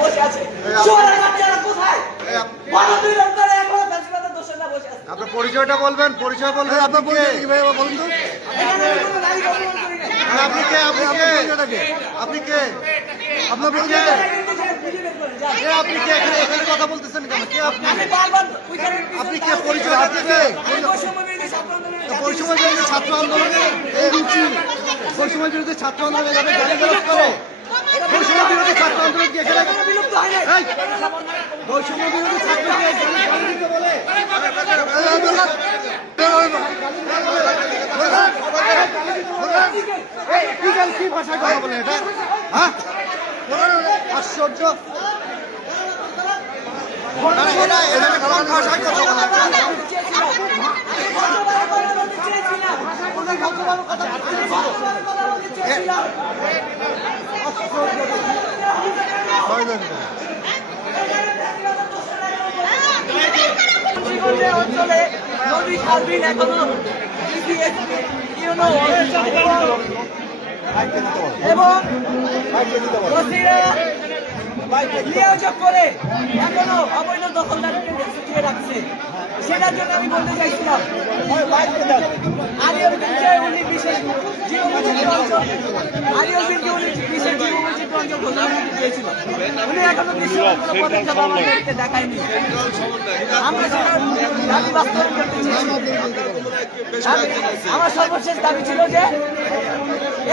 বসে আছে কোথায়? আপনার পরিচয়টা বলবেন, পরিচয় বলবেন। আপনার পরিচয় কি ভাই বলুন তো? আপনি কে? আপনি কে? আপনি কে? আপনার পরিচয়? আপনি কে এখানে কথা বলতেছেন কেন? কে আপনি? আপনি কে? পরিচয় আপনি কে? বৈষম্য বিরোধী ছাত্র আন্দোলনে এই রুচি, বৈষম্য বিরোধী ছাত্র আন্দোলনে যাবে গালিগালাজ করে। বৈষম্য বিরোধী ছাত্র আন্দোলন কি এখানে বৈষম্য বিরোধী ছাত্রকে গালি দিতে বলে? কি ভাষায় কথা বলে এটা? হ্যাঁ, আশ্চর্য। ভাষায় কথা বলে অঞ্চলে নদী সার্বিন এখনো এবং নিয়োগ করে এখনো অবৈধ দখলদারকে ছুটিয়ে রাখছে। সেটার জন্য আমি বলতে চাইছিলাম আলিয়র বিলকে উনি বিশেষ জীববৈচিত্র্য অঞ্চল, আলিয়র বিলকে উনি বিশেষ জীববৈচিত্র্য অঞ্চল ঘোষণা করতে চেয়েছিল। উনি এখনো দৃশ্যমান কোনো পদক্ষেপ আমাদেরকে দেখায়নি। আমরা সেটা দাবি বাস্তবায়ন করতে চেয়েছি। আমার সর্বশেষ দাবি ছিল যে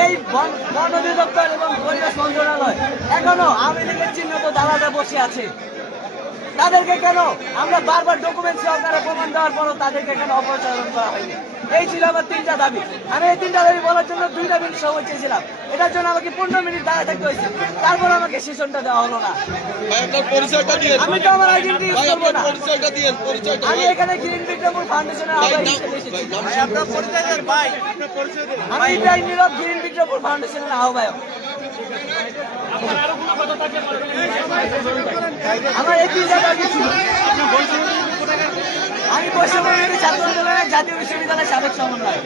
এই বন অধিদপ্তর এবং পরিবেশ মন্ত্রণালয় এখনো আওয়ামী লীগের চিহ্নিত দালালে বসে আছে। তাদেরকে কেন আমরা বারবার ডকুমেন্ট সহকারে প্রমাণ দেওয়ার পরও তাদেরকে কেন অপসারণ করা হয়নি? এই ছিল আমার 3টা দাবি। আমি এই 3টা দাবি বলার জন্য 2 মিনিট সময় চেয়েছিলাম। এটার জন্য আমাকে 15 মিনিট দাঁড়িয়ে থাকতে হয়েছে। তারপর আমাকে সেশনটা দেওয়া হলো না। আমি তো আমার আইডেন্টি ইউজ করবো না। আমি এখানে গ্রিন বিক্রমপুর ফাউন্ডেশনের আহ্বায়ক হিসেবে এসেছি। আমি ইব্রাহিম নীরব, গ্রিন বিক্রমপুর ফাউন্ডেশনের আহ্বায়ক। আমার একই জায়গায় ছিল। আমি বৈষম্য বিরোধী ছাত্র আন্দোলনের জাতীয় বিশ্ববিদ্যালয়ের সাবেক সমন্বয়ক।